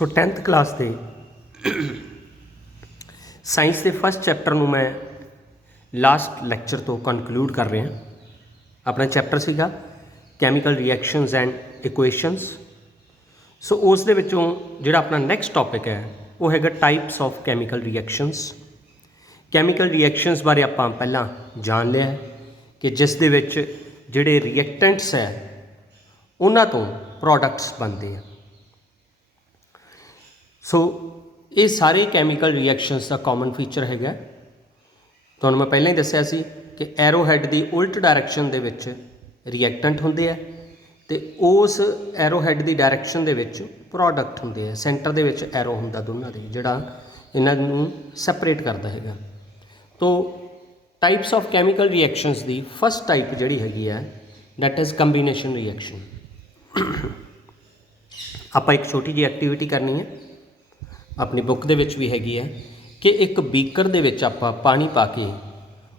सो 10th class के science के first chapter में मैं लास्ट लैक्चर तो कनकलूड कर रहा। अपना चैप्टर सीगा कैमिकल रिएक्शनस एंड इक्वेशनस। सो उस दे विचों जिहड़ा अपना नैक्सट टॉपिक है वो हैगा types of chemical reactions. Chemical reactions बारे आपां पहलां जान लिया कि जिस दे विच जिहड़े रिएक्टेंट्स है उन्हां तों प्रोडक्ट्स बनते हैं। सो ये सारे कैमिकल रिएक्शनस का कॉमन फीचर है। तो मैं पहले ही दसिया सी कि एरोहेड की उल्ट डायरैक्शन दे विच रिएक्टेंट होंदे है ते उस एरोहेड की डायरैक्शन दे विच प्रोडक्ट होंदे है। सेंटर दे विच एरो हुंदा दोनों दे जिहड़ा इन्हां नूं सैपरेट करता है। तो टाइप्स ऑफ कैमिकल रिएक्शनस की फस्ट टाइप जिहड़ी हैगी है दैट इज़ कंबीनेशन रिएक्शन। आपां एक छोटी जी एक्टिविटी करनी है, अपनी बुक दे विच भी हैगी है कि एक बीकर दे विच आपां पानी पा के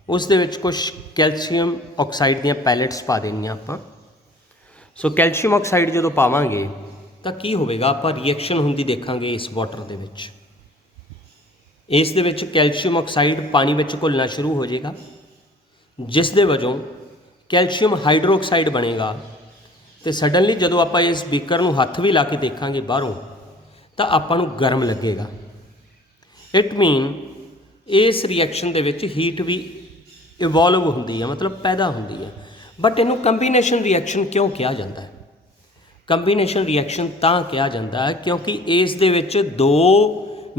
उस दे विच कुछ कैल्शियम ऑक्साइड दीयां पैलेट्स पा देनियां आपां। सो कैल्शियम ऑक्साइड जो पावांगे तो की होवेगा, आपां रिएक्शन हुंदी देखांगे इस वाटर दे विच। इस दे विच कैल्शियम ऑक्साइड पानी विच घुलना शुरू हो जाएगा, जिस दे वजों कैल्शियम हाइड्रोक्साइड बनेगा। तो सडनली जो आप इस बीकर नूं हत्थ भी ला के देखांगे बाहरों तो आपां नूं गर्म लगेगा। इट मीन इस रिएक्शन दे विच हीट भी इवॉल्व होंदी है, मतलब पैदा होंदी है। बट इनू कंबीनेशन रिएक्शन क्यों कहा जाता है? कंबीनेशन रिएक्शन तां कहा जाता है क्योंकि इस दे विच दो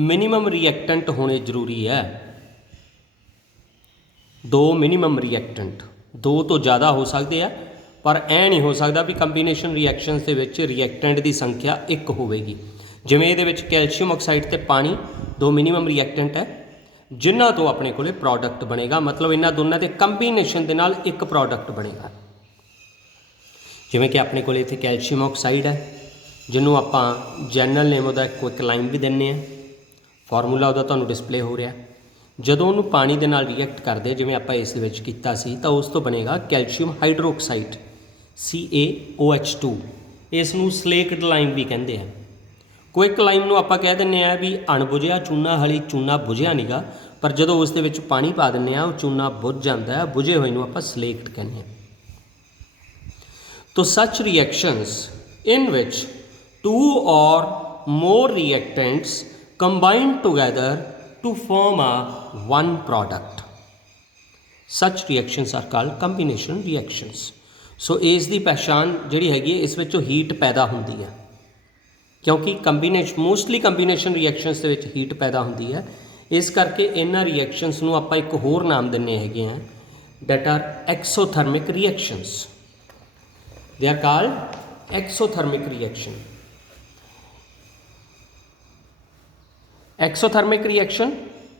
मिनिमम रिएक्टेंट होने जरूरी है। दो मिनिमम रिएक्टेंट, दो तो ज़्यादा हो सकते हैं पर ऐ नहीं हो सकता भी कंबीनेशन रिएक्शनस दे विच रिएक्टेंट की संख्या एक होगी। जिवें इहदे विच कैल्शियम ऑक्साइड ते पानी दो मिनिमम रिएक्टेंट है जिन्हां तो अपने कोले प्रोडक्ट बनेगा, मतलब इन्हां दोनों के कंबीनेशन दे नाल एक प्रोडक्ट बनेगा। जिवें कि अपने कोले इत्थे कैल्शियम ऑक्साइड है जिन्हों आपां जनरल नेम उहदा क्विकलाइम भी दिंदे आ। फॉर्मूला उहदा तुहानूं डिस्पले हो रहा। जदों उहनूं पानी दे नाल रिएक्ट करदे जिवें आपां इस दे विच कीता सी तां उस तो बनेगा कैल्शियम हाइड्रोक्साइड CaOH2। इसनूं स्लेक्ड लाइम भी कहते हैं। क्विक लाइम नूं आपां कह दिंदे आ भी अणबुझिया चूना, हाली चूना बुझिया नहीं गा, पर जदों उस दे विच पानी पा दिंदे आ चूना बुझ जाता है, बुझे हुए नूं आपां स्लेक्ड कहने आ। तो सच reactions in which two or more reactants combine together to form a one product, such reactions are called combination reactions। So इस दी पहचान जिहड़ी हैगी इस विचों हीट पैदा होंदी है, क्योंकि कंबीनेशन मोस्टली कंबीनेशन रिएक्शनस दे विच हीट पैदा होंदी है। इस करके इन्हां रिएक्शनस नूं आपां एक होर नाम दिंदे हैगे हैं that are exothermic reactions. They are called exothermic reaction. Exothermic reaction,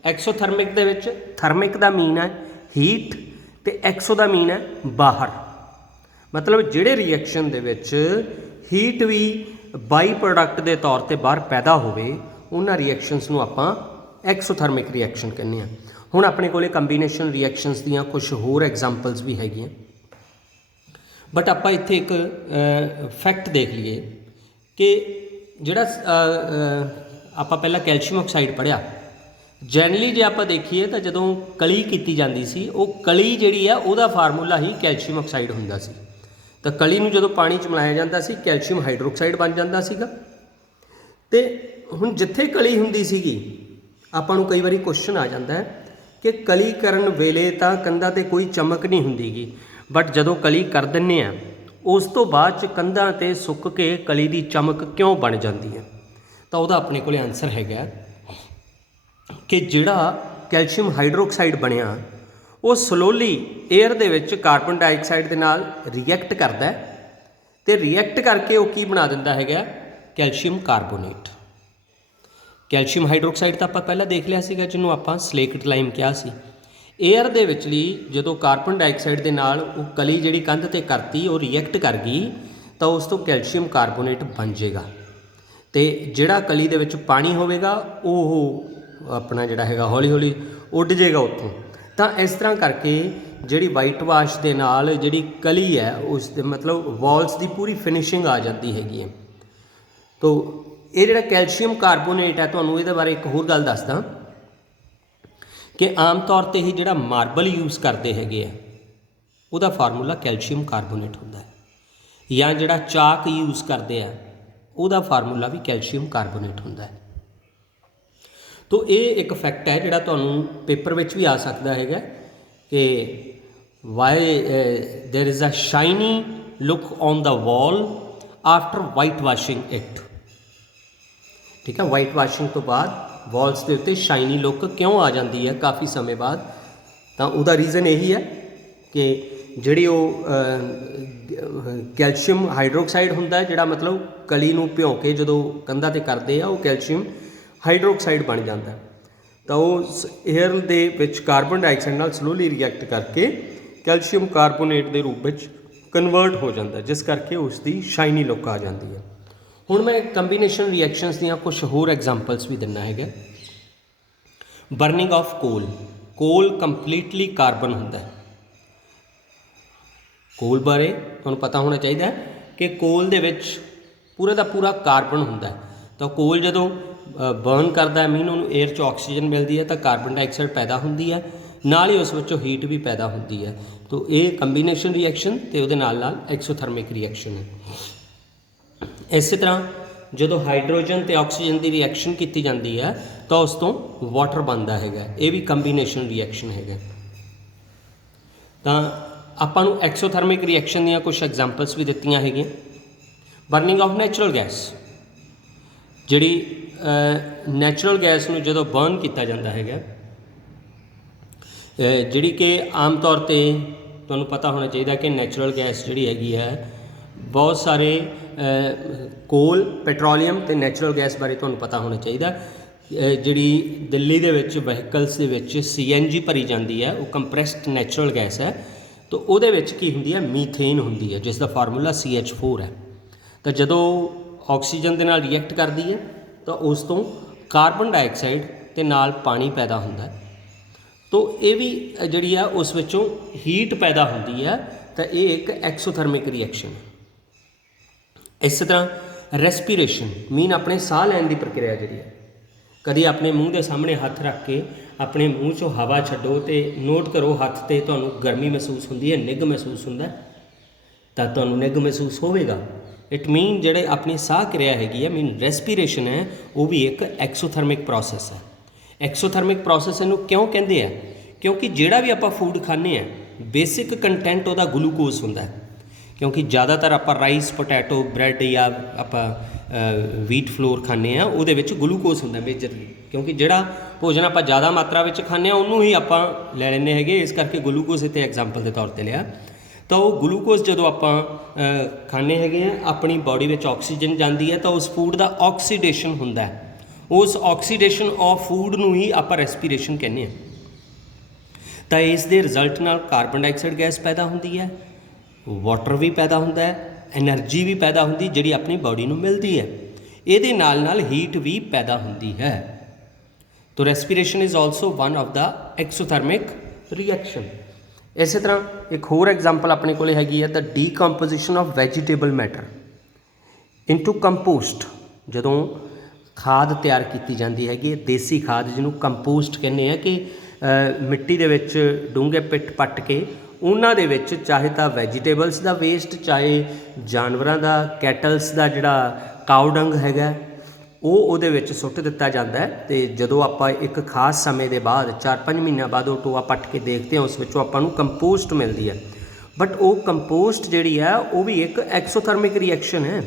exothermic दे विच थर्मिक दा मीन है हीट ते एक्सो दा मीन है बाहर, मतलब जिहड़े रिएक्शन दे विच हीट भी बाई प्रोडक्ट के तौर पर बाहर पैदा होवे उन्हां रिएक्शनस नूं आपां एक्सोथर्मिक रिएक्शन कहने आ। हुण अपने कोले कंबीनेशन रिएक्शनस दीयां कुछ होर एग्जाम्पल्स भी हैगियां, बट आपां इत्थे एक फैक्ट देख लीए कि जिहड़ा आपां पहला कैल्शियम ऑक्साइड पढ़िया। जनरली जे आपां देखीए तो जदों कली कीती जांदी सी वो कली जिहड़ी है उहदा फार्मूला ही कैल्शियम ऑक्साइड हुंदा सी। तो कली नूं जदों पानी च मिलाया जाता सी कैल्शियम हाइड्रोक्साइड बन जाता सीगा। ते हुण जिथे कली हुंदी सीगी आपां नूं कई वारी क्वेश्चन आ जाता है कि कली करन वेले तां कंधां ते कोई चमक नहीं हुंदीगी, बट जदों कली कर दिंदे आ उस तो बाद च कंधां ते सुक के कली दी चमक क्यों बन जाती है? तो उहदा अपने कोले आंसर हैगा कि जिहड़ा कैल्शियम हाइड्रोक्साइड बनिया वो स्लोली एयर दे विच कार्बन डाइऑक्साइड दे नाल रिएक्ट करता है तो रिएक्ट करके वो की बना दिंदा हैगा कैल्शियम कार्बोनेट। कैल्शियम हाइड्रोक्साइड तो आपां पहला देख लिया सीगा जिन्हों आपां स्लेक्ड लाइम कहा सी। एयर दे विचली जदों कार्बन डाइऑक्साइड दे नाल वो कली जिहड़ी कंध ते करती वो रिएक्ट कर गई तो उस तो कैल्शियम कार्बोनेट बन जाएगा। तो जिहड़ा कली दे विच पानी होवेगा वो अपना जिहड़ा हैगा हौली हौली उड़ जाएगा उत्थों। तो इस तरह करके जिहड़ी वाइट वाश दे नाल जिहड़ी कली है उस मतलब वॉल्स की पूरी फिनिशिंग आ जाती हैगी है। तो ਇਹ ਜਿਹੜਾ ਕੈਲਸ਼ੀਅਮ ਕਾਰਬੋਨੇਟ ਹੈ, ਤੁਹਾਨੂੰ ਇਹਦੇ ਬਾਰੇ ਇੱਕ ਹੋਰ ਗੱਲ ਦੱਸਦਾ ਕਿ ਆਮ ਤੌਰ 'ਤੇ ਹੀ ਜਿਹੜਾ ਮਾਰਬਲ ਯੂਜ਼ ਕਰਦੇ ਹੈਗੇ ਆ ਉਹਦਾ ਫਾਰਮੂਲਾ ਕੈਲਸ਼ੀਅਮ ਕਾਰਬੋਨੇਟ ਹੁੰਦਾ ਹੈ, ਜਾਂ ਜਿਹੜਾ ਚਾਕ ਯੂਜ਼ ਕਰਦੇ ਆ ਉਹਦਾ ਫਾਰਮੂਲਾ ਵੀ ਕੈਲਸ਼ੀਅਮ ਕਾਰਬੋਨੇਟ ਹੁੰਦਾ ਹੈ। ਤੋ ਇਹ ਇੱਕ ਫੈਕਟ ਹੈ ਜਿਹੜਾ ਤੁਹਾਨੂੰ ਪੇਪਰ ਵਿੱਚ ਵੀ ਆ ਸਕਦਾ ਹੈਗਾ ਕਿ why there is a shiny look on the wall after whitewashing it. ਠੀਕ ਹੈ, ਵਾਈਟ ਵਾਸ਼ਿੰਗ ਤੋਂ ਬਾਅਦ ਵਾਲਸ ਦੇ ਉੱਤੇ ਸ਼ਾਈਨੀ ਲੁੱਕ ਕਿਉਂ ਆ ਜਾਂਦੀ ਹੈ ਕਾਫੀ ਸਮੇਂ ਬਾਅਦ? ਤਾਂ ਉਹਦਾ ਰੀਜ਼ਨ ਇਹੀ ਹੈ ਕਿ ਜਿਹੜੀ ਉਹ ਕੈਲਸ਼ੀਅਮ ਹਾਈਡਰੋਕਸਾਈਡ ਹੁੰਦਾ ਹੈ, ਜਿਹੜਾ ਮਤਲਬ ਕਲੀ ਨੂੰ ਭਿਉਂ ਕੇ ਜਦੋਂ ਕੰਧਾਂ 'ਤੇ ਕਰਦੇ ਆ ਉਹ ਕੈਲਸ਼ੀਅਮ ਹਾਈਡਰੋਕਸਾਈਡ ਬਣ ਜਾਂਦਾ, ਤਾਂ ਉਹ ਏਅਰ ਦੇ ਵਿੱਚ ਕਾਰਬਨ ਡਾਈਆਕਸਾਈਡ ਨਾਲ ਸਲੋਲੀ ਰਿਐਕਟ ਕਰਕੇ ਕੈਲਸ਼ੀਅਮ ਕਾਰਬੋਨੇਟ ਦੇ ਰੂਪ ਵਿੱਚ ਕਨਵਰਟ ਹੋ ਜਾਂਦਾ, ਜਿਸ ਕਰਕੇ ਉਸ ਦੀ ਸ਼ਾਈਨੀ ਲੁੱਕ ਆ ਜਾਂਦੀ ਹੈ। ਹੁਣ ਮੈਂ ਕੰਬੀਨੇਸ਼ਨ ਰਿਐਕਸ਼ਨਸ ਦੀਆਂ ਕੁਝ ਹੋਰ ਐਗਜ਼ਾਮਪਲਸ ਵੀ ਦਿੰਦਾ ਹੈਗਾ। ਬਰਨਿੰਗ ਆਫ ਕੋਲ, ਕੋਲ ਕੰਪਲੀਟਲੀ ਕਾਰਬਨ ਹੁੰਦਾ ਹੈ। ਕੋਲ ਬਾਰੇ ਤੁਹਾਨੂੰ ਪਤਾ ਹੋਣਾ ਚਾਹੀਦਾ ਕਿ ਕੋਲ ਦੇ ਵਿੱਚ ਪੂਰੇ ਦਾ ਪੂਰਾ ਕਾਰਬਨ ਹੁੰਦਾ ਹੈ, ਤਾਂ ਕੋਲ ਜਦੋਂ ਬਰਨ ਕਰਦਾ ਮੀਨ ਉਹਨੂੰ ਏਅਰ 'ਚ ਆਕਸੀਜਨ ਮਿਲਦੀ ਹੈ ਤਾਂ ਕਾਰਬਨ ਡਾਈਆਕਸਾਈਡ ਪੈਦਾ ਹੁੰਦੀ ਹੈ, ਨਾਲ ਹੀ ਉਸ ਵਿੱਚੋਂ ਹੀਟ ਵੀ ਪੈਦਾ ਹੁੰਦੀ ਹੈ। ਤਾਂ ਇਹ ਕੰਬੀਨੇਸ਼ਨ ਰਿਐਕਸ਼ਨ ਅਤੇ ਉਹਦੇ ਨਾਲ ਨਾਲ ਐਕਸੋਥਰਮਿਕ ਰਿਐਕਸ਼ਨ ਹੈ। ਇਸੇ ਤਰ੍ਹਾਂ ਜਦੋਂ ਹਾਈਡਰੋਜਨ ਅਤੇ ਆਕਸੀਜਨ ਦੀ ਰਿਐਕਸ਼ਨ ਕੀਤੀ ਜਾਂਦੀ ਹੈ ਤਾਂ ਉਸ ਤੋਂ ਵਾਟਰ ਬਣਦਾ ਹੈਗਾ, ਇਹ ਵੀ ਕੰਬੀਨੇਸ਼ਨ ਰਿਐਕਸ਼ਨ ਹੈਗਾ। ਤਾਂ ਆਪਾਂ ਨੂੰ ਐਕਸੋਥਰਮਿਕ ਰਿਐਕਸ਼ਨ ਦੀਆਂ ਕੁਝ ਐਗਜ਼ਾਮਪਲਸ ਵੀ ਦਿੱਤੀਆਂ ਹੈਗੀਆਂ। ਬਰਨਿੰਗ ਆਫ ਨੈਚੁਰਲ ਗੈਸ, ਜਿਹੜੀ ਨੈਚੁਰਲ ਗੈਸ ਨੂੰ ਜਦੋਂ ਬਰਨ ਕੀਤਾ ਜਾਂਦਾ ਹੈਗਾ, ਜਿਹੜੀ ਕਿ ਆਮ ਤੌਰ 'ਤੇ ਤੁਹਾਨੂੰ ਪਤਾ ਹੋਣਾ ਚਾਹੀਦਾ ਕਿ ਨੈਚੁਰਲ ਗੈਸ ਜਿਹੜੀ ਹੈਗੀ ਹੈ ਬਹੁਤ ਸਾਰੇ ਕੋਲ, ਪੈਟਰੋਲੀਅਮ ਅਤੇ ਨੈਚੁਰਲ ਗੈਸ ਬਾਰੇ ਤੁਹਾਨੂੰ ਪਤਾ ਹੋਣਾ ਚਾਹੀਦਾ। ਜਿਹੜੀ ਦਿੱਲੀ ਦੇ ਵਿੱਚ ਵਹੀਕਲਸ ਦੇ ਵਿੱਚ CNG ਭਰੀ ਜਾਂਦੀ ਹੈ ਉਹ ਕੰਪਰੈਸਡ ਨੈਚੁਰਲ ਗੈਸ ਹੈ, ਤਾਂ ਉਹਦੇ ਵਿੱਚ ਕੀ ਹੁੰਦੀ ਹੈ, ਮੀਥੇਨ ਹੁੰਦੀ ਹੈ, ਜਿਸ ਦਾ ਫਾਰਮੂਲਾ CH4 ਹੈ। ਤਾਂ ਜਦੋਂ ਆਕਸੀਜਨ ਦੇ ਨਾਲ ਰਿਐਕਟ ਕਰਦੀ ਹੈ ਤਾਂ ਉਸ ਤੋਂ ਕਾਰਬਨ ਡਾਈਆਕਸਾਈਡ ਅਤੇ ਨਾਲ ਪਾਣੀ ਪੈਦਾ ਹੁੰਦਾ ਹੈ, ਤਾਂ ਇਹ ਵੀ ਜਿਹੜੀ ਆ ਉਸ ਵਿੱਚੋਂ ਹੀਟ ਪੈਦਾ ਹੁੰਦੀ ਹੈ, ਤਾਂ ਇਹ ਇੱਕ ਐਕਸੋਥਰਮਿਕ ਰਿਐਕਸ਼ਨ ਹੈ। ਇਸੇ ਤਰ੍ਹਾਂ ਰੈਸਪੀਰੇਸ਼ਨ ਮੀਨ ਆਪਣੇ ਸਾਹ ਲੈਣ ਦੀ ਪ੍ਰਕਿਰਿਆ ਜਿਹੜੀ ਹੈ, ਕਦੀ ਆਪਣੇ ਮੂੰਹ ਦੇ ਸਾਹਮਣੇ ਹੱਥ ਰੱਖ ਕੇ ਆਪਣੇ ਮੂੰਹ 'ਚੋਂ ਹਵਾ ਛੱਡੋ ਅਤੇ ਨੋਟ ਕਰੋ ਹੱਥ 'ਤੇ ਤੁਹਾਨੂੰ ਗਰਮੀ ਮਹਿਸੂਸ ਹੁੰਦੀ ਹੈ, ਨਿੱਘ ਮਹਿਸੂਸ ਹੁੰਦਾ, ਤਾਂ ਤੁਹਾਨੂੰ ਨਿੱਘ ਮਹਿਸੂਸ ਹੋਵੇਗਾ। ਇਟ ਮੀਨ ਜਿਹੜੇ ਆਪਣੀ ਸਾਹ ਕਿਰਿਆ ਹੈਗੀ ਹੈ ਮੀਨ ਰੈਸਪੀਰੇਸ਼ਨ ਹੈ, ਉਹ ਵੀ ਇੱਕ ਐਕਸੋਥਰਮਿਕ ਪ੍ਰੋਸੈਸ ਹੈ। ਐਕਸੋਥਰਮਿਕ ਪ੍ਰੋਸੈਸ ਇਹਨੂੰ ਕਿਉਂ ਕਹਿੰਦੇ ਆ? ਕਿਉਂਕਿ ਜਿਹੜਾ ਵੀ ਆਪਾਂ ਫੂਡ ਖਾਂਦੇ ਹਾਂ ਬੇਸਿਕ ਕੰਟੈਂਟ ਉਹਦਾ ਗਲੂਕੋਜ਼ ਹੁੰਦਾ ਹੈ, ਕਿਉਂਕਿ ਜ਼ਿਆਦਾਤਰ ਆਪਾਂ ਰਾਈਸ, ਪੋਟੈਟੋ, ਬ੍ਰੈਡ ਜਾਂ ਆਪਾਂ ਵੀਟ ਫਲੋਰ ਖਾਂਦੇ ਹਾਂ ਉਹਦੇ ਵਿੱਚ ਗਲੂਕੋਜ਼ ਹੁੰਦਾ ਮੇਜਰਲੀ, ਕਿਉਂਕਿ ਜਿਹੜਾ ਭੋਜਨ ਆਪਾਂ ਜ਼ਿਆਦਾ ਮਾਤਰਾ ਵਿੱਚ ਖਾਂਦੇ ਹਾਂ ਉਹਨੂੰ ਹੀ ਆਪਾਂ ਲੈ ਲੈਂਦੇ ਹੈਗੇ, ਇਸ ਕਰਕੇ ਗਲੂਕੋਜ਼ ਇੱਥੇ ਐਗਜ਼ਾਮਪਲ ਦੇ ਤੌਰ 'ਤੇ ਲਿਆ। ਤਾਂ ਉਹ ਗਲੂਕੋਜ਼ ਜਦੋਂ ਆਪਾਂ ਖਾਂਦੇ ਹੈਗੇ ਆ ਆਪਣੀ ਬਾਡੀ ਵਿੱਚ ਆਕਸੀਜਨ ਜਾਂਦੀ ਹੈ ਤਾਂ ਉਸ ਫੂਡ ਦਾ ਆਕਸੀਡੇਸ਼ਨ ਹੁੰਦਾ ਹੈ, ਉਸ ਆਕਸੀਡੇਸ਼ਨ ਆਫ ਫੂਡ ਨੂੰ ਹੀ ਆਪਾਂ ਰੈਸਪੀਰੇਸ਼ਨ ਕਹਿੰਦੇ ਹਾਂ। ਤਾਂ ਇਸ ਦੇ ਰਿਜ਼ਲਟ ਨਾਲ ਕਾਰਬਨ ਡਾਈਆਕਸਾਈਡ ਗੈਸ ਪੈਦਾ ਹੁੰਦੀ ਹੈ, ਵਾਟਰ ਵੀ ਪੈਦਾ ਹੁੰਦਾ ਹੈ, ਐਨਰਜੀ ਵੀ ਪੈਦਾ ਹੁੰਦੀ ਜਿਹੜੀ ਆਪਣੀ ਬਾਡੀ ਨੂੰ ਮਿਲਦੀ ਹੈ, ਇਹਦੇ ਨਾਲ ਨਾਲ ਹੀਟ ਵੀ ਪੈਦਾ ਹੁੰਦੀ ਹੈ। ਤੋ respiration is also one of the exothermic reaction. ਇਸੇ ਤਰ੍ਹਾਂ ਇੱਕ ਹੋਰ ਐਗਜ਼ਾਮਪਲ ਆਪਣੇ ਕੋਲ ਹੈਗੀ ਹੈ, the decomposition of vegetable matter into compost. ਜਦੋਂ ਖਾਦ ਤਿਆਰ ਕੀਤੀ ਜਾਂਦੀ ਹੈਗੀ ਹੈ, ਦੇਸੀ ਖਾਦ ਜਿਹਨੂੰ ਕੰਪੋਸਟ ਕਹਿੰਦੇ ਆ, ਕਿ ਮਿੱਟੀ ਦੇ ਵਿੱਚ ਡੂੰਘੇ ਪਿੱਟ ਪੱਟ ਕੇ ਉਹਨਾਂ ਦੇ ਵਿੱਚ ਚਾਹੇ ਤਾਂ ਵੈਜੀਟੇਬਲਸ ਦਾ ਵੇਸਟ, ਚਾਹੇ ਜਾਨਵਰਾਂ ਦਾ, ਕੈਟਲਸ ਦਾ ਜਿਹੜਾ ਕਾਊ ਡੰਗ ਹੈਗਾ ਉਹ ਉਹਦੇ ਵਿੱਚ ਸੁੱਟ ਦਿੱਤਾ ਜਾਂਦਾ ਹੈ। ਅਤੇ ਜਦੋਂ ਆਪਾਂ ਇੱਕ ਖਾਸ ਸਮੇਂ ਦੇ ਬਾਅਦ 4-5 ਮਹੀਨਿਆਂ ਬਾਅਦ ਉਹ ਟੋਆ ਪੱਟ ਕੇ ਦੇਖਦੇ ਹਾਂ ਉਸ ਵਿੱਚੋਂ ਆਪਾਂ ਨੂੰ ਕੰਪੋਸਟ ਮਿਲਦੀ ਹੈ, ਬਟ ਉਹ ਕੰਪੋਸਟ ਜਿਹੜੀ ਹੈ ਉਹ ਵੀ ਇੱਕ ਐਕਸੋਥਰਮਿਕ ਰਿਐਕਸ਼ਨ ਹੈ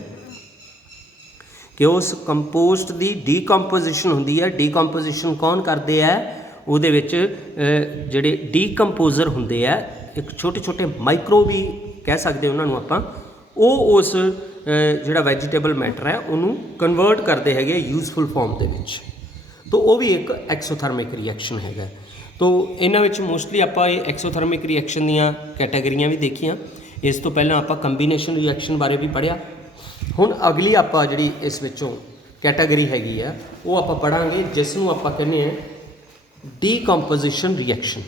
ਕਿ ਉਸ ਕੰਪੋਸਟ ਦੀ ਡੀਕੰਪੋਜੀਸ਼ਨ ਹੁੰਦੀ ਹੈ। ਡੀਕੰਪੋਜੀਸ਼ਨ ਕੌਣ ਕਰਦੇ ਹੈ? ਉਹਦੇ ਵਿੱਚ ਜਿਹੜੇ ਡੀਕੰਪੋਜ਼ਰ ਹੁੰਦੇ ਆ, ਇੱਕ ਛੋਟੇ ਛੋਟੇ ਮਾਈਕਰੋ ਵੀ ਕਹਿ ਸਕਦੇ ਉਹਨਾਂ ਨੂੰ ਆਪਾਂ, ਉਹ ਉਸ ਜਿਹੜਾ ਵੈਜੀਟੇਬਲ ਮੈਟਰ ਹੈ ਉਹਨੂੰ ਕਨਵਰਟ ਕਰਦੇ ਹੈਗੇ ਯੂਜ਼ਫੁਲ ਫਾਰਮ ਦੇ ਵਿੱਚ, ਤਾਂ ਉਹ ਵੀ ਇੱਕ ਐਕਸੋਥਰਮਿਕ ਰਿਐਕਸ਼ਨ ਹੈਗਾ। ਤੋ ਇਹਨਾਂ ਵਿੱਚ ਮੋਸਟਲੀ ਆਪਾਂ ਇਹ ਐਕਸੋਥਰਮਿਕ ਰਿਐਕਸ਼ਨ ਦੀਆਂ ਕੈਟਾਗਰੀਆਂ ਵੀ ਦੇਖੀਆਂ। ਇਸ ਤੋਂ ਪਹਿਲਾਂ ਆਪਾਂ ਕੰਬੀਨੇਸ਼ਨ ਰਿਐਕਸ਼ਨ ਬਾਰੇ ਵੀ ਪੜ੍ਹਿਆ। ਹੁਣ ਅਗਲੀ ਆਪਾਂ ਜਿਹੜੀ ਇਸ ਵਿੱਚੋਂ ਕੈਟਾਗਰੀ ਹੈਗੀ ਆ ਉਹ ਆਪਾਂ ਪੜ੍ਹਾਂਗੇ, ਜਿਸ ਨੂੰ ਆਪਾਂ ਕਹਿੰਦੇ ਹਾਂ ਡੀਕੰਪੋਜੀਸ਼ਨ ਰਿਐਕਸ਼ਨ।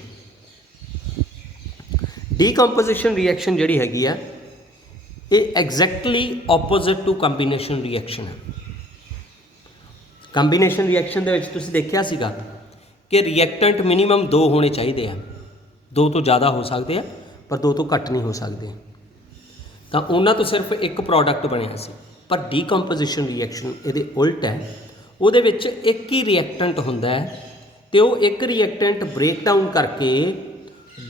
ਡੀਕੰਪੋਜੀਸ਼ਨ ਰਿਐਕਸ਼ਨ ਜਿਹੜੀ ਹੈਗੀ ਆ ਇਹ exactly opposite to combination reaction ਹੈ। ਕੰਬੀਨੇਸ਼ਨ ਰਿਐਕਸ਼ਨ ਦੇ ਵਿੱਚ ਤੁਸੀਂ ਦੇਖਿਆ ਸੀਗਾ ਕਿ ਰਿਐਕਟੈਂਟ ਮਿਨੀਮਮ 2 ਹੋਣੇ ਚਾਹੀਦੇ ਆ, 2 ਤੋਂ ਜ਼ਿਆਦਾ ਹੋ ਸਕਦੇ ਆ ਪਰ 2 ਤੋਂ ਘੱਟ ਨਹੀਂ ਹੋ ਸਕਦੇ। ਤਾਂ ਉਹਨਾਂ ਤੋਂ ਸਿਰਫ ਇੱਕ ਪ੍ਰੋਡਕਟ ਬਣਿਆ ਸੀ। ਪਰ ਡੀਕੰਪੋਜੀਸ਼ਨ ਰਿਐਕਸ਼ਨ ਇਹਦੇ ਉਲਟ ਹੈ, ਉਹਦੇ ਵਿੱਚ ਇੱਕ ਹੀ ਰਿਐਕਟੈਂਟ ਹੁੰਦਾ ਹੈ ਤੇ ਉਹ ਇੱਕ ਰਿਐਕਟੈਂਟ ਬ੍ਰੇਕ ਡਾਊਨ ਕਰਕੇ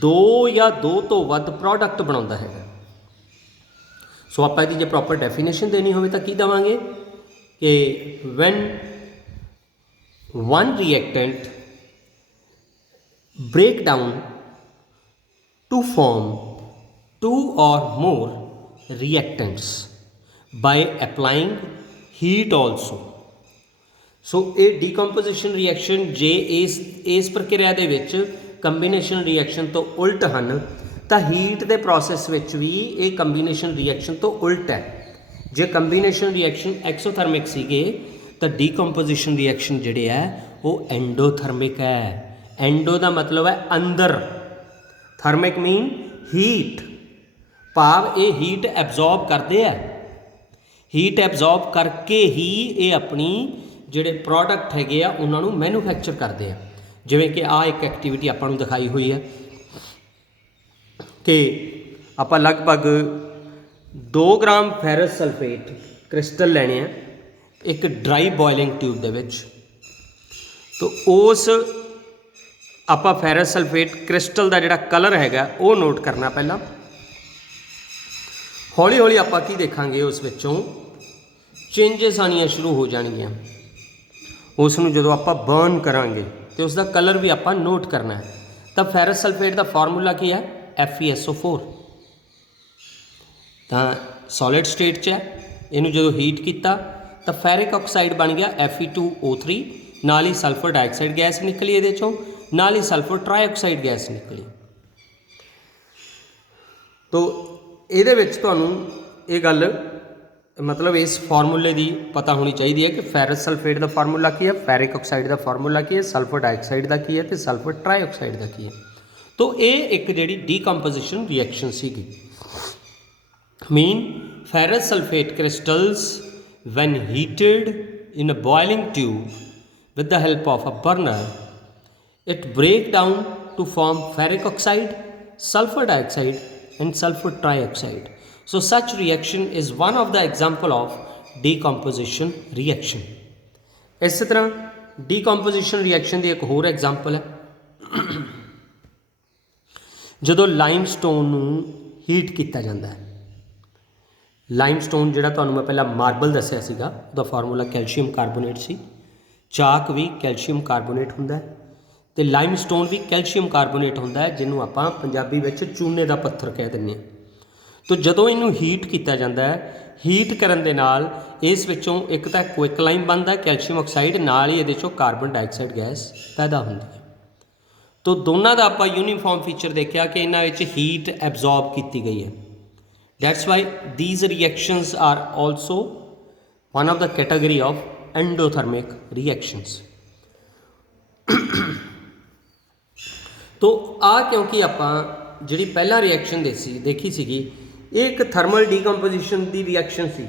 2 ਜਾਂ 2 ਤੋਂ ਵੱਧ ਪ੍ਰੋਡਕਟ ਬਣਾਉਂਦਾ ਹੈਗਾ। ਸੋ ਆਪਾਂ ਇਹਦੀ ਜੇ ਪ੍ਰੋਪਰ ਡੈਫੀਨੇਸ਼ਨ ਦੇਣੀ ਹੋਵੇ ਤਾਂ ਕੀ ਦੇਵਾਂਗੇ ਕਿ van one reactant break down to form 2 or more reactants by applying heat also। ਸੋ ਇਹ ਡੀਕੰਪੋਜੀਸ਼ਨ ਰਿਐਕਸ਼ਨ ਜੇ ਇਸ ਪ੍ਰਕਿਰਿਆ ਦੇ ਵਿੱਚ ਕੰਬੀਨੇਸ਼ਨ ਰਿਐਕਸ਼ਨ ਤੋਂ ਉਲਟ ਹਨ ਤਾਂ ਹੀਟ ਦੇ ਪ੍ਰੋਸੈਸ ਵਿੱਚ ਵੀ ਇਹ ਕੰਬੀਨੇਸ਼ਨ ਰਿਐਕਸ਼ਨ ਤੋਂ ਉਲਟ ਹੈ। ਜੇ ਕੰਬੀਨੇਸ਼ਨ ਰਿਐਕਸ਼ਨ ਐਕਸੋਥਰਮਿਕ ਸੀਗੇ ਤਾਂ ਡੀਕੰਪੋਜੀਸ਼ਨ ਰਿਐਕਸ਼ਨ ਜਿਹੜੇ ਹੈ ਉਹ ਐਂਡੋਥਰਮਿਕ ਹੈ। ਐਂਡੋ ਦਾ ਮਤਲਬ ਹੈ ਅੰਦਰ, ਥਰਮਿਕ ਮੀਨ ਹੀਟ, ਭਾਵ ਇਹ ਹੀਟ ਐਬਜ਼ੌਰਬ ਕਰਦੇ ਆ, ਹੀਟ ਐਬਜ਼ੌਰਬ ਕਰਕੇ ਹੀ ਇਹ ਆਪਣੀ ਜਿਹੜੇ ਪ੍ਰੋਡਕਟ ਹੈਗੇ ਆ ਉਹਨਾਂ ਨੂੰ ਮੈਨੂਫੈਕਚਰ ਕਰਦੇ ਆ। ਜਿਵੇਂ ਕਿ ਆਹ ਇੱਕ ਐਕਟੀਵਿਟੀ ਆਪਾਂ ਨੂੰ ਦਿਖਾਈ ਹੋਈ ਹੈ ਕਿ ਆਪਾਂ ਲਗਭਗ 2 ਗ੍ਰਾਮ ਫੈਰਸ ਸਲਫੇਟ ਕ੍ਰਿਸਟਲ ਲੈਣੇ ਆ ਇੱਕ ਡਰਾਈ ਬੋਇਲਿੰਗ ਟਿਊਬ ਦੇ ਵਿੱਚ। ਤਾਂ ਉਸ ਆਪਾਂ ਫੈਰਸ ਸਲਫੇਟ ਕ੍ਰਿਸਟਲ ਦਾ ਜਿਹੜਾ ਕਲਰ ਹੈਗਾ ਉਹ ਨੋਟ ਕਰਨਾ। ਪਹਿਲਾਂ ਹੌਲੀ ਹੌਲੀ ਆਪਾਂ ਕੀ ਦੇਖਾਂਗੇ, ਉਸ ਵਿੱਚੋਂ ਚੇਂਜਸ ਆਉਣੀਆਂ ਸ਼ੁਰੂ ਹੋ ਜਾਣਗੀਆਂ। ਉਸ ਨੂੰ ਜਦੋਂ ਆਪਾਂ ਬਰਨ ਕਰਾਂਗੇ ਤੇ ਉਸ ਦਾ ਕਲਰ ਵੀ ਆਪਾਂ ਨੋਟ ਕਰਨਾ ਹੈ। ਤਾਂ ਫੈਰਸ ਸਲਫੇਟ ਦਾ ਫਾਰਮੂਲਾ ਕੀ ਹੈ? FeSO4। ਤਾਂ ਸੋਲਿਡ ਸਟੇਟ 'ਚ ਹੈ, ਇਹਨੂੰ ਜਦੋਂ ਹੀਟ ਕੀਤਾ ਤਾਂ ਫੈਰਿਕ ਆਕਸਾਈਡ ਬਣ ਗਿਆ Fe2O3, ਨਾਲ ਹੀ ਸਲਫਰ ਡਾਈਆਕਸਾਈਡ ਗੈਸ ਨਿਕਲੀ ਇਹਦੇ 'ਚੋਂ, ਨਾਲ ਹੀ ਸਲਫਰ ਟਰਾਈਆਕਸਾਈਡ ਗੈਸ ਨਿਕਲੀ। ਤੋ ਇਹਦੇ ਵਿੱਚ ਤੁਹਾਨੂੰ ਇਹ ਗੱਲ ਮਤਲਬ ਇਸ ਫਾਰਮੂਲੇ ਦੀ ਪਤਾ ਹੋਣੀ ਚਾਹੀਦੀ ਹੈ ਕਿ ਫੈਰਸ ਸਲਫੇਟ ਦਾ ਫਾਰਮੂਲਾ ਕੀ ਹੈ, ਫੈਰਿਕ ਆਕਸਾਈਡ ਦਾ ਫਾਰਮੂਲਾ ਕੀ ਹੈ, ਸਲਫਰ ਡਾਈਆਕਸਾਈਡ ਦਾ ਕੀ ਹੈ ਤੇ ਸਲਫਰ ਟਰਾਈਆਕਸਾਈਡ ਦਾ ਕੀ ਹੈ। ਤੋ ਇਹ ਇੱਕ ਜਿਹੜੀ ਡੀਕੰਪੋਜੀਸ਼ਨ ਰਿਐਕਸ਼ਨ ਸੀਗੀ। Mean ferrous sulphate crystals when heated in a boiling tube with the help of a burner, it break down to form ferric oxide, sulfur dioxide and sulfur trioxide. So such reaction is one of the example of decomposition reaction. इस तरह decomposition reaction ਦੀ ਇੱਕ ਹੋਰ example ਹੈ ਜਦੋਂ ਲਾਈਮਸਟੋਨ ਨੂੰ heat ਕੀਤਾ ਜਾਂਦਾ ਹੈ। ਲਾਈਮਸਟੋਨ ਜਿਹੜਾ ਤੁਹਾਨੂੰ ਮੈਂ ਪਹਿਲਾਂ ਮਾਰਬਲ ਦੱਸਿਆ ਸੀਗਾ ਉਹਦਾ ਫਾਰਮੂਲਾ ਕੈਲਸ਼ੀਅਮ ਕਾਰਬੋਨੇਟ ਸੀ, ਚਾਕ ਵੀ ਕੈਲਸ਼ੀਅਮ ਕਾਰਬੋਨੇਟ ਹੁੰਦਾ ਹੈ ਤੇ ਲਾਈਮਸਟੋਨ ਵੀ ਕੈਲਸ਼ੀਅਮ ਕਾਰਬੋਨੇਟ ਹੁੰਦਾ ਹੈ, ਜਿਹਨੂੰ ਆਪਾਂ ਪੰਜਾਬੀ ਵਿੱਚ ਚੂਨੇ ਦਾ ਪੱਥਰ ਕਹਿ ਦਿੰਦੇ ਹਾਂ। ਤੋ ਜਦੋਂ ਇਹਨੂੰ ਹੀਟ ਕੀਤਾ ਜਾਂਦਾ ਹੈ, ਹੀਟ ਕਰਨ ਦੇ ਨਾਲ ਇਸ ਵਿੱਚੋਂ ਇੱਕ ਤਾਂ ਕੁਇਕਲਾਈਮ ਬਣਦਾ ਕੈਲਸ਼ੀਅਮ ਆਕਸਾਈਡ, ਨਾਲ ਹੀ ਇਹਦੇ 'ਚੋਂ ਕਾਰਬਨ ਡਾਈਆਕਸਾਈਡ ਗੈਸ ਪੈਦਾ ਹੁੰਦੀ ਹੈ। ਤੋ ਦੋਨਾਂ ਦਾ ਆਪਾਂ ਯੂਨੀਫਾਰਮ ਫੀਚਰ ਦੇਖਿਆ ਕਿ ਇਹਨਾਂ ਵਿੱਚ ਹੀਟ ਐਬਜ਼ੌਰਬ ਕੀਤੀ ਗਈ ਹੈ। That's why these reactions are also one of the category of endothermic reactions। तो क्योंकि ਆਪਾਂ ਜਿਹੜੀ ਪਹਿਲਾ ਰਿਐਕਸ਼ਨ ਦੇਖੀ ਸੀਗੀ ਇਹ ਇੱਕ ਥਰਮਲ ਡੀਕੰਪੋਜੀਸ਼ਨ ਦੀ ਰਿਐਕਸ਼ਨ ਸੀ।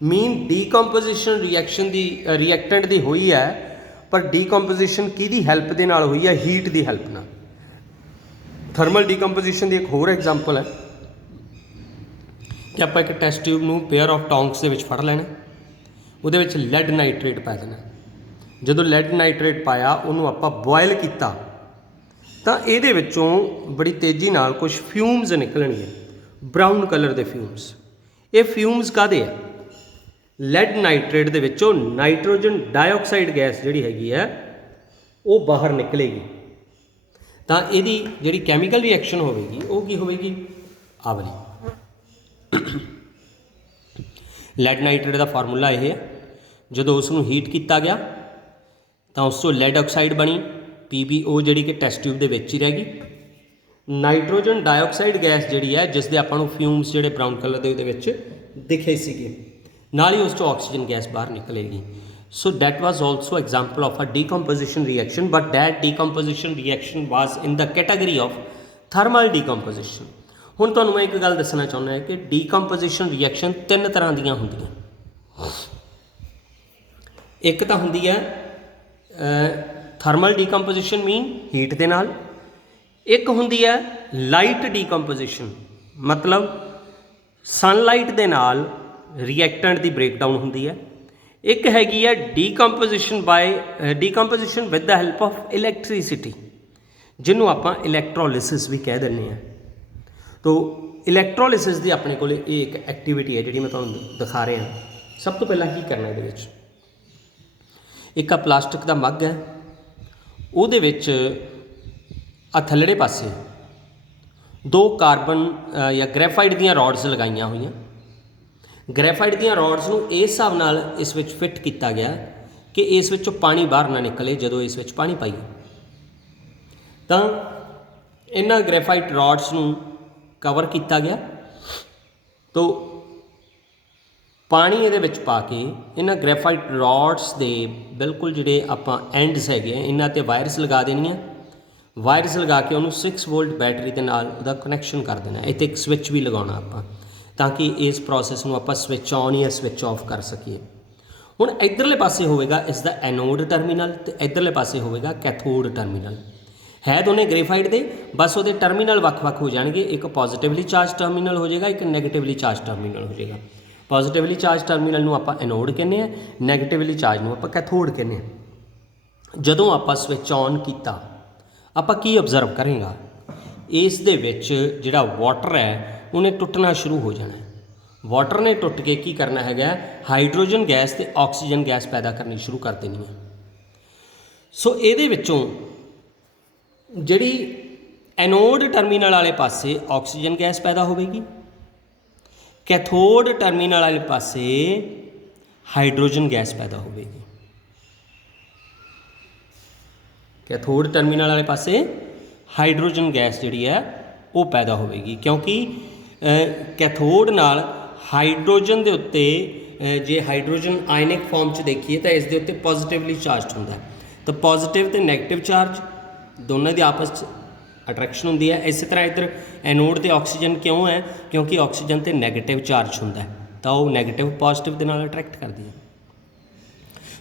ਮੀਨ ਡੀਕੰਪੋਜੀਸ਼ਨ ਰਿਐਕਸ਼ਨ ਦੀ ਰਿਐਕਟੈਂਟ ਦੀ ਹੋਈ ਹੈ, ਪਰ ਡੀਕੰਪੋਜੀਸ਼ਨ ਕਿਹਦੀ ਹੈਲਪ ਦੇ ਨਾਲ ਹੋਈ ਹੈ? ਹੀਟ ਦੀ ਹੈਲਪ ਨਾਲ। ਥਰਮਲ ਡੀਕੰਪੋਜੀਸ਼ਨ ਦੀ ਇੱਕ ਹੋਰ ਐਗਜ਼ਾਮਪਲ ਹੈ ਕਿ ਆਪਾਂ ਇੱਕ ਟੈਸਟ ਟਿਊਬ ਨੂੰ ਪੇਅਰ ਆਫ ਟੌਂਗਸ ਦੇ ਵਿੱਚ ਫੜ ਲੈਣਾ, ਉਹਦੇ ਵਿੱਚ ਲੈਡ ਨਾਈਟ੍ਰੇਟ ਪਾ ਦੇਣਾ। ਜਦੋਂ ਲੈਡ ਨਾਈਟ੍ਰੇਟ ਪਾਇਆ ਉਹਨੂੰ ਆਪਾਂ ਬੋਇਲ ਕੀਤਾ ਤਾਂ ਇਹਦੇ ਵਿੱਚੋਂ ਬੜੀ ਤੇਜ਼ੀ ਨਾਲ ਕੁਝ ਫਿਊਮਸ ਨਿਕਲਣਗੇ, ਬਰਾਊਨ ਕਲਰ ਦੇ ਫਿਊਮਸ। ਇਹ ਫਿਊਮਸ ਕਾਹਦੇ ਆ? ਲੈਡ ਨਾਈਟ੍ਰੇਟ ਦੇ ਵਿੱਚੋਂ ਨਾਈਟ੍ਰੋਜਨ ਡਾਈਆਕਸਾਈਡ ਗੈਸ ਜਿਹੜੀ ਹੈਗੀ ਹੈ ਉਹ ਬਾਹਰ ਨਿਕਲੇਗੀ। ਤਾਂ ਇਹਦੀ ਜਿਹੜੀ ਕੈਮੀਕਲ ਰਿਐਕਸ਼ਨ ਹੋਵੇਗੀ ਉਹ ਕੀ ਹੋਵੇਗੀ? ਆਹ ਵਾਲੀ। ਲੈਡ ਨਾਈਟ੍ਰੇਟ ਦਾ ਫਾਰਮੂਲਾ ਇਹ ਹੈ, ਜਦੋਂ ਉਸ ਨੂੰ ਹੀਟ ਕੀਤਾ ਗਿਆ ਤਾਂ ਉਸ ਤੋਂ ਲੈਡ ਆਕਸਾਈਡ ਬਣੀ PbO, ਜਿਹੜੀ ਕਿ ਟੈਸਟ ਟਿਊਬ ਦੇ ਵਿੱਚ ਹੀ ਰਹਿ ਗਈ। ਨਾਈਟ੍ਰੋਜਨ ਡਾਈਆਕਸਾਈਡ ਗੈਸ ਜਿਹੜੀ ਹੈ, ਜਿਸ ਦੇ ਆਪਾਂ ਨੂੰ ਫਿਊਮਸ ਜਿਹੜੇ ਬਰਾਊਨ ਕਲਰ ਦੇ ਉਹਦੇ ਵਿੱਚ ਦਿਖੇ ਸੀਗੇ, ਨਾਲ ਹੀ ਉਸ ਤੋਂ ਆਕਸੀਜਨ ਗੈਸ ਬਾਹਰ ਨਿਕਲੇਗੀ। So that was also example of a decomposition reaction, but that decomposition reaction was in the category of thermal decomposition. ਹੁਣ ਤੁਹਾਨੂੰ ਮੈਂ ਇੱਕ ਗੱਲ ਦੱਸਣਾ ਚਾਹੁੰਦਾ ਹਾਂ ਕਿ ਡੀਕੰਪੋਜੀਸ਼ਨ ਰਿਐਕਸ਼ਨ 3 ਤਰ੍ਹਾਂ ਦੀਆਂ ਹੁੰਦੀਆਂ। एक तो हुंदी है थर्मल डीकंपोजिशन मीन हीट के नाल, एक हुंदी है लाइट डीकंपोजिशन मतलब सनलाइट के नाल रिएक्टेंट की ब्रेकडाउन हुंदी है। एक हैगी है decomposition with the help of electricity जिन्हों आपां इलैक्ट्रोलिसिस भी कह दिंदे हैं। तो इलैक्ट्रोलिसिस की अपने को एक एक्टिविटी है जी मैं तुहानूं दिखा रहा। सब तो पहला की करना ये एक प्लास्टिक का मग है, उहदे विच आ थल्लड़े पासे दो कार्बन या ग्रैफाइट दीयां रॉड्स लगाइया हुई। ग्रैफाइट दीयां रॉड्स नूं इस हिसाब नाल इस विच फिट किया गया कि इस विचों पानी बाहर ना निकले। जदों इस विच पानी पाईए तो इन्हां ग्रैफाइट रॉड्स नूं कवर किया गया। तो पानी ये पा के इन्हां ग्रैफाइट रॉड्स के बिल्कुल जोड़े आपां एंड्स है इन्हां ते वायरस लगा देनी है। वायरस लगा के उन्होंने 6 वोल्ट बैटरी के नाल उहदा कनैक्शन कर देना। इत्थे एक स्विच भी लगाउणा आपां ताकि इस प्रोसैस नूं आपां स्विच ऑन या स्विच ऑफ कर सकीए। हुण इधरले पासे होवेगा इसका एनोड टर्मीनल ते इधरले पासे होवेगा कैथोड टर्मीनल। है दोने ग्रेफाइट दे, बस वो टर्मीनल वक्-वक् हो जाएंगे। एक पॉजिटिवली चार्ज टर्मीनल हो जाएगा, एक नैगेटिवली चार्ज टर्मीनल हो जाएगा। पॉजिटिवली चार्ज टर्मीनल नूं आपां एनोड कहने हैं, नैगेटिवली चार्ज नूं आपां कैथोड कहने हैं। जदों आपां स्विच ऑन किया आपां की ऑब्जर्व करेंगे इस दे विच जिहड़ा वाटर है उन्हें टुटना शुरू हो जाना है। वाटर ने टुट के की करना है हाइड्रोजन गैस ते ऑक्सीजन गैस पैदा करनी शुरू कर देनी है। सो ये जिहड़ी एनोड टर्मीनल वाले पासे ऑक्सीजन गैस पैदा होगी, कैथोड टर्मीनल वाले पासे हाइड्रोजन गैस पैदा होगी। कैथोड टर्मीनल वाले पासे हाइड्रोजन गैस जिहड़ी है वो पैदा होगी क्योंकि कैथोड नाल हाइड्रोजन के उत्ते जे हाइड्रोजन आयनिक फॉर्म च देखिए तो इस दे उत्ते पॉजिटिवली चार्ज होंदा है। तो पॉजिटिव तो नैगेटिव चार्ज दोनों की आपस अट्रैक्शन होंदी है। इस तरह इधर एनोड ते ऑक्सीजन क्यों है क्योंकि ऑक्सीजन ते नैगेटिव चार्ज होंदा है तो वो नैगेटिव पॉजिटिव के नाल अट्रैक्ट करती है।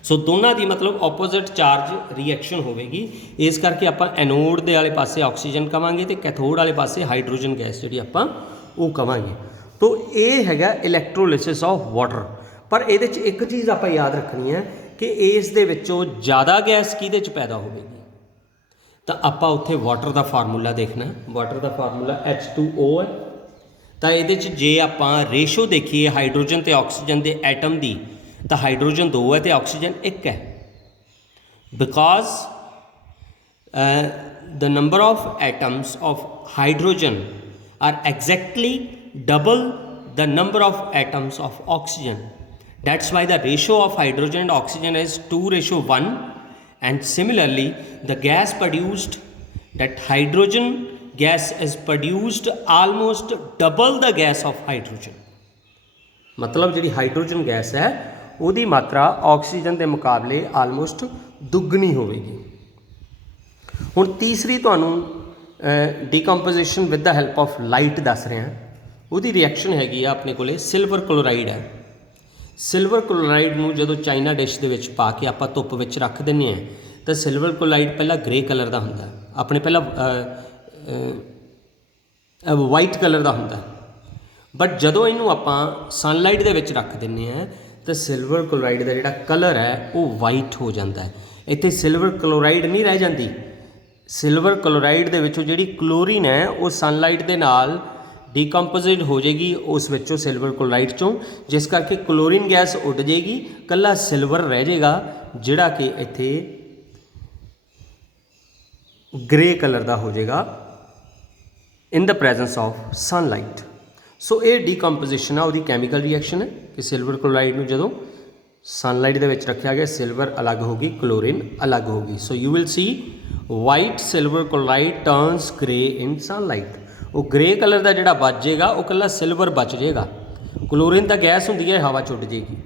सो दोनों की मतलब ऑपोजिट चार्ज रिएक्शन होगी। इस करके आप एनोड के आले पासे ऑक्सीजन कहांगे तो कैथोड वाले पासे हाइड्रोजन गैस जी आप कहांगे। तो ये है इलैक्ट्रोलिसिस ऑफ वाटर। पर ये एक चीज़ आप याद रखनी है कि इस दे विचों ज़्यादा गैस किहदे च पैदा होगी तो आप उत्थे वाटर का फार्मूला देखना। वाटर का फार्मूला H2O है। तो ये जे आप रेशो देखिए हाइड्रोजन तो ऑक्सीजन के एटम की तो हाइड्रोजन 2 है तो ऑक्सीजन 1 है। Because the number of atoms of hydrogen are exactly double the number of atoms of oxygen. That's why the ratio of hydrogen and oxygen is 2:1 and similarly the gas produced, that hydrogen gas is produced almost double the gas of hydrogen। मतलब जी hydrogen gas है उसकी मात्रा oxygen के मुकाबले almost दुगनी होगी। हुण तीसरी तुहानूं decomposition with the help of light दस रहे हैं। उसकी रिएक्शन हैगी अपने को सिल्वर क्लोराइड है। सिल्वर क्लोराइड नूं जदों चाइना डिश दे विच पा के आपां धुप्प विच रख दिंदे हैं तो सिल्वर क्लोराइड पहला ग्रे कलर का हुंदा, अपने पहला वाइट कलर का हुंदा। बट जदों इनू आपां सनलाइट दे विच रख दिंदे हैं तो सिल्वर क्लोराइड का जिहड़ा कलर है वो वाइट हो जाता है। इत्थे सिल्वर क्लोराइड नहीं रह जाती। सिल्वर क्लोराइड दे विचों जिहड़ी क्लोरीन है वो सनलाइट दे नाल डीकंपोजिट हो जाएगी उस विचों सिल्वर क्लोराइड चों, जिस करके क्लोरीन गैस उड़ जाएगी, कला सिल्वर रह जाएगा जिहड़ा कि इत्थे ग्रे कलर का हो जाएगा in the presence of sunlight. So ये डीकंपोजिशन है उसकी कैमिकल रिएक्शन है कि सिल्वर क्लोराइड में जदों सनलाइट दे विच रखा गया सिल्वर अलग होगी क्लोरीन अलग होगी। So you will see white silver chloride turns grey in sunlight. वो ग्रे कलर का जोड़ा बच जाएगा वो कला सिल्वर बच जाएगा, क्लोरीन तो गैस होंगी है हवा च उड़ जाएगी।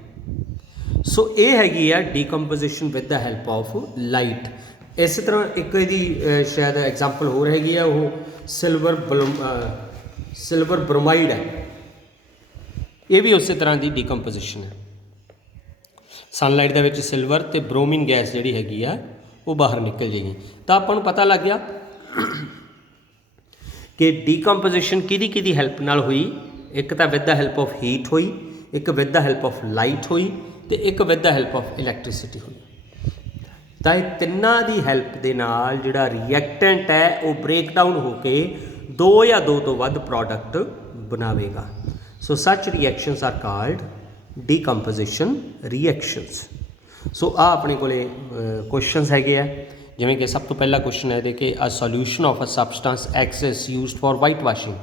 सो ये हैगी है decomposition with the help of light. इस तरह एक शायद एग्जाम्पल हो रहेगी है वो सिल्वर ब्रोमाइड है, ये भी उस तरह की डीकंपोजिशन है। ਸਨਲਾਈਟ ਦੇ ਵਿੱਚ ਸਿਲਵਰ ਤੇ ਬ੍ਰੋਮੀਨ ਗੈਸ ਜਿਹੜੀ ਹੈਗੀ ਆ ਉਹ ਬਾਹਰ ਨਿਕਲ ਜਾਏਗੀ। ਤਾਂ ਆਪਾਂ ਨੂੰ ਪਤਾ ਲੱਗ ਗਿਆ ਕਿ ਡੀਕੰਪੋਜੀਸ਼ਨ ਕਿਹਦੀ ਹੈਲਪ ਨਾਲ ਹੋਈ। ਇੱਕ ਤਾਂ with the help of heat ਹੋਈ, ਇੱਕ with the help of light ਹੋਈ, ਤੇ ਇੱਕ with the help of electricity ਹੋਈ। ਤਾਂ ਇਹ ਤਿੰਨਾਂ ਦੀ ਹੈਲਪ ਦੇ ਨਾਲ ਜਿਹੜਾ ਰਿਐਕਟੈਂਟ ਹੈ ਉਹ ਬ੍ਰੇਕਡਾਊਨ ਹੋ ਕੇ 2 ਜਾਂ 2 ਤੋਂ ਵੱਧ ਪ੍ਰੋਡਕਟ ਬਣਾਵੇਗਾ। So such reactions are called decomposition reactions. So ਆ ਆਪਣੇ ਕੋਲੇ ਕੁਐਸਚਨਸ ਹੈਗੇ ਆ, ਜਿਵੇਂ ਕਿ ਸਭ ਤੋਂ ਪਹਿਲਾ ਕੁਐਸਚਨ ਹੈ ਇਹਦੇ ਕਿ a solution of a substance X is used for white washing.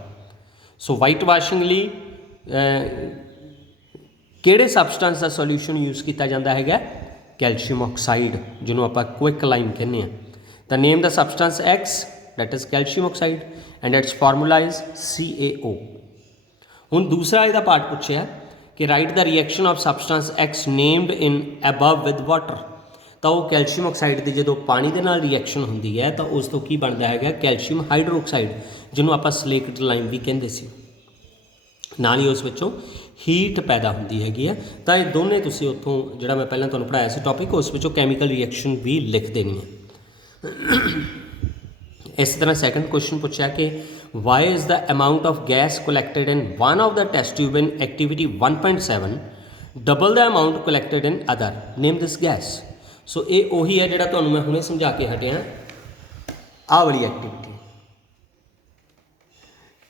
So white washing ਲਈ ਕਿਹੜੇ ਸਬਸਟੈਂਸ ਦਾ ਸੋਲਿਊਸ਼ਨ ਯੂਜ਼ ਕੀਤਾ ਜਾਂਦਾ ਹੈਗਾ? ਕੈਲਸ਼ੀਅਮ ਆਕਸਾਈਡ, ਜਿਹਨੂੰ ਆਪਾਂ ਕੁਇਕ ਲਾਈਮ ਕਹਿੰਦੇ ਹਾਂ। ਤਾਂ name the substance X, that is calcium oxide, and its formula is CaO। ਹੁਣ ਦੂਸਰਾ ਇਹਦਾ ਪਾਰਟ ਪੁੱਛਿਆ ਕਿ write the reaction of substance X named in above with water. ਤਾਂ ਉਹ ਕੈਲਸ਼ੀਅਮ ਆਕਸਾਈਡ ਦੀ ਜਦੋਂ ਪਾਣੀ ਦੇ ਨਾਲ ਰਿਐਕਸ਼ਨ ਹੁੰਦੀ ਹੈ ਤਾਂ ਉਸ ਤੋਂ ਕੀ ਬਣਦਾ ਹੈਗਾ? ਕੈਲਸ਼ੀਅਮ ਹਾਈਡਰੋਕਸਾਈਡ, ਜਿਹਨੂੰ ਆਪਾਂ ਸਲੇਕਟ ਲਾਈਮ ਵੀ ਕਹਿੰਦੇ ਸੀ। ਨਾਲ ਹੀ ਉਸ ਵਿੱਚੋਂ ਹੀਟ ਪੈਦਾ ਹੁੰਦੀ ਹੈਗੀ ਆ। ਤਾਂ ਇਹ ਦੋਨੇ ਤੁਸੀਂ ਉੱਥੋਂ ਜਿਹੜਾ ਮੈਂ ਪਹਿਲਾਂ ਤੁਹਾਨੂੰ ਪੜ੍ਹਾਇਆ ਸੀ ਟੌਪਿਕ, ਉਸ ਵਿੱਚੋਂ ਕੈਮੀਕਲ ਰਿਐਕਸ਼ਨ ਵੀ ਲਿਖ ਦੇਣੀ ਹੈ। ਇਸ ਤਰ੍ਹਾਂ ਸੈਕੰਡ ਕੁਐਸਚਨ ਪੁੱਛਿਆ ਕਿ why is the amount of gas collected in one of the test tube in activity 1.7 double the amount collected in other, name this gas. ਸੋ ਇਹ ਉਹੀ ਹੈ ਜਿਹੜਾ ਤੁਹਾਨੂੰ ਮੈਂ ਹੁਣੇ ਸਮਝਾ ਕੇ ਹਟਿਆ, ਆਹ ਵਾਲੀ ਐਕਟੀਵਿਟੀ।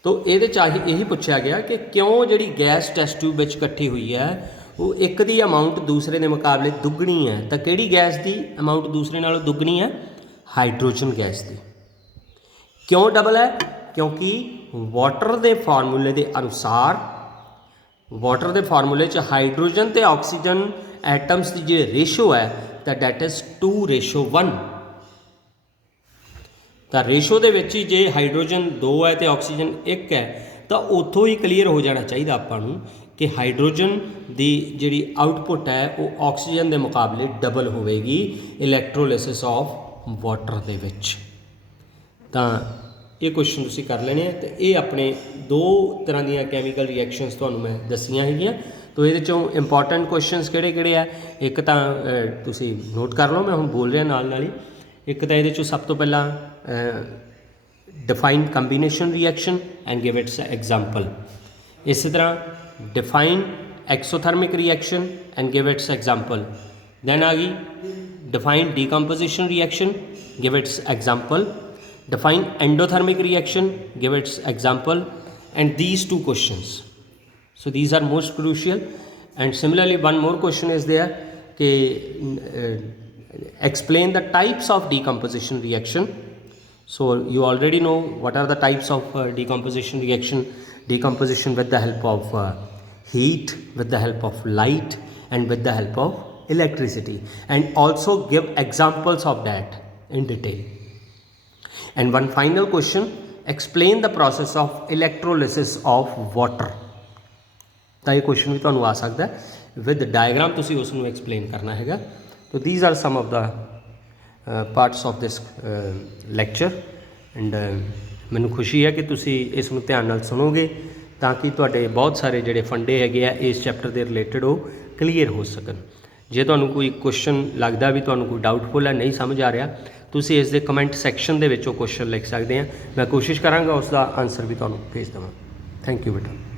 ਤੋ ਇਹਦੇ 'ਚ ਇਹੀ ਪੁੱਛਿਆ ਗਿਆ ਕਿ ਕਿਉਂ ਜਿਹੜੀ ਗੈਸ ਟੈਸਟ ਟਿਊਬ ਵਿੱਚ ਇਕੱਠੀ ਹੋਈ ਹੈ ਉਹ ਇੱਕ ਦੀ ਅਮਾਊਂਟ ਦੂਸਰੇ ਦੇ ਮੁਕਾਬਲੇ ਦੁੱਗਣੀ ਹੈ। ਤਾਂ ਕਿਹੜੀ ਗੈਸ ਦੀ ਅਮਾਊਂਟ ਦੂਸਰੇ ਨਾਲੋਂ ਦੁੱਗਣੀ ਹੈ? ਹਾਈਡਰੋਜਨ ਗੈਸ ਦੀ। ਕਿਉਂ ਡਬਲ ਹੈ? ਕਿਉਂਕਿ ਵਾਟਰ ਦੇ ਫਾਰਮੂਲੇ ਦੇ ਅਨੁਸਾਰ, ਵਾਟਰ ਦੇ ਫਾਰਮੂਲੇ 'ਚ ਹਾਈਡਰੋਜਨ ਤੇ ਆਕਸੀਜਨ ਐਟਮਸ ਦੀ ਜੇ ਰੇਸ਼ੋ ਹੈ ਤਾਂ ਡੈਟ ਇਜ਼ 2:1। ਤਾਂ ਰੇਸ਼ੋ ਦੇ ਵਿੱਚ ਹੀ ਜੇ ਹਾਈਡਰੋਜਨ 2 ਹੈ ਅਤੇ ਆਕਸੀਜਨ 1 ਹੈ ਤਾਂ ਉੱਥੋਂ ਹੀ ਕਲੀਅਰ ਹੋ ਜਾਣਾ ਚਾਹੀਦਾ ਆਪਾਂ ਨੂੰ ਕਿ ਹਾਈਡਰੋਜਨ ਦੀ ਜਿਹੜੀ ਆਊਟਪੁੱਟ ਹੈ ਉਹ ਆਕਸੀਜਨ ਦੇ ਮੁਕਾਬਲੇ ਡਬਲ ਹੋਵੇਗੀ ਇਲੈਕਟ੍ਰੋਲਿਸਿਸ ਆਫ ਵਾਟਰ ਦੇ ਵਿੱਚ। ਤਾਂ ਇਹ ਕੁਐਸਚਨ ਤੁਸੀਂ ਕਰ ਲੈਣੇ ਆ। ਅਤੇ ਇਹ ਆਪਣੇ 2 ਤਰ੍ਹਾਂ ਦੀਆਂ ਕੈਮੀਕਲ ਰਿਐਕਸ਼ਨਸ ਤੁਹਾਨੂੰ ਮੈਂ ਦੱਸੀਆਂ ਹੈਗੀਆਂ। ਤੋ ਇਹਦੇ 'ਚੋਂ ਇੰਪੋਰਟੈਂਟ ਕੁਐਸਚਨਸ ਕਿਹੜੇ ਆ? ਇੱਕ ਤਾਂ ਤੁਸੀਂ ਨੋਟ ਕਰ ਲਓ, ਮੈਂ ਹੁਣ ਬੋਲ ਰਿਹਾ ਨਾਲ ਹੀ। ਇੱਕ ਤਾਂ ਇਹਦੇ 'ਚੋਂ ਸਭ ਤੋਂ ਪਹਿਲਾਂ define combination reaction and give its example. ਇਸੇ ਤਰ੍ਹਾਂ define exothermic reaction and give its example. Then ਆ ਗਈ define decomposition reaction, give its example. Define endothermic reaction, give its example, and these 2 questions. So these are most crucial. And similarly one more question is there कि explain the types of decomposition reaction. So you already know what are the types of decomposition reaction. Decomposition with the help of heat, with the help of light, and with the help of electricity, and also give examples of that in detail. And one final question, explain the process of electrolysis of water. ਤਾਂ ਇਹ question ਵੀ ਤੁਹਾਨੂੰ ਆ ਸਕਦਾ with diagram, ਤੁਸੀਂ ਉਸ ਨੂੰ explain ਕਰਨਾ ਹੈਗਾ। ਤੋ these are some of the parts of this lecture. And ਮੈਨੂੰ ਖੁਸ਼ੀ ਹੈ ਕਿ ਤੁਸੀਂ ਇਸ ਨੂੰ ਧਿਆਨ ਨਾਲ ਸੁਣੋਗੇ ਤਾਂ ਕਿ ਤੁਹਾਡੇ ਬਹੁਤ ਸਾਰੇ ਜਿਹੜੇ ਫੰਡੇ ਹੈਗੇ ਆ ਇਸ ਚੈਪਟਰ ਦੇ ਰਿਲੇਟਡ ਉਹ ਕਲੀਅਰ ਹੋ ਸਕਣ। ਜੇ ਤੁਹਾਨੂੰ ਕੋਈ ਕੁਐਸਚਨ ਲੱਗਦਾ ਵੀ ਤੁਹਾਨੂੰ ਕੋਈ ਡਾਊਟਫੁਲ ਹੈ, ਨਹੀਂ ਸਮਝ ਆ ਰਿਹਾ, ਤੁਸੀਂ ਇਸ ਦੇ ਕਮੈਂਟ ਸੈਕਸ਼ਨ ਦੇ ਵਿੱਚ ਉਹ ਕੁਐਸਚਨ ਲਿਖ ਸਕਦੇ ਆ। ਮੈਂ ਕੋਸ਼ਿਸ਼ ਕਰਾਂਗਾ ਉਸ ਦਾ ਆਨਸਰ ਵੀ ਤੁਹਾਨੂੰ ਭੇਜ ਦੇਵਾਂ। ਥੈਂਕ ਯੂ ਬੇਟਾ।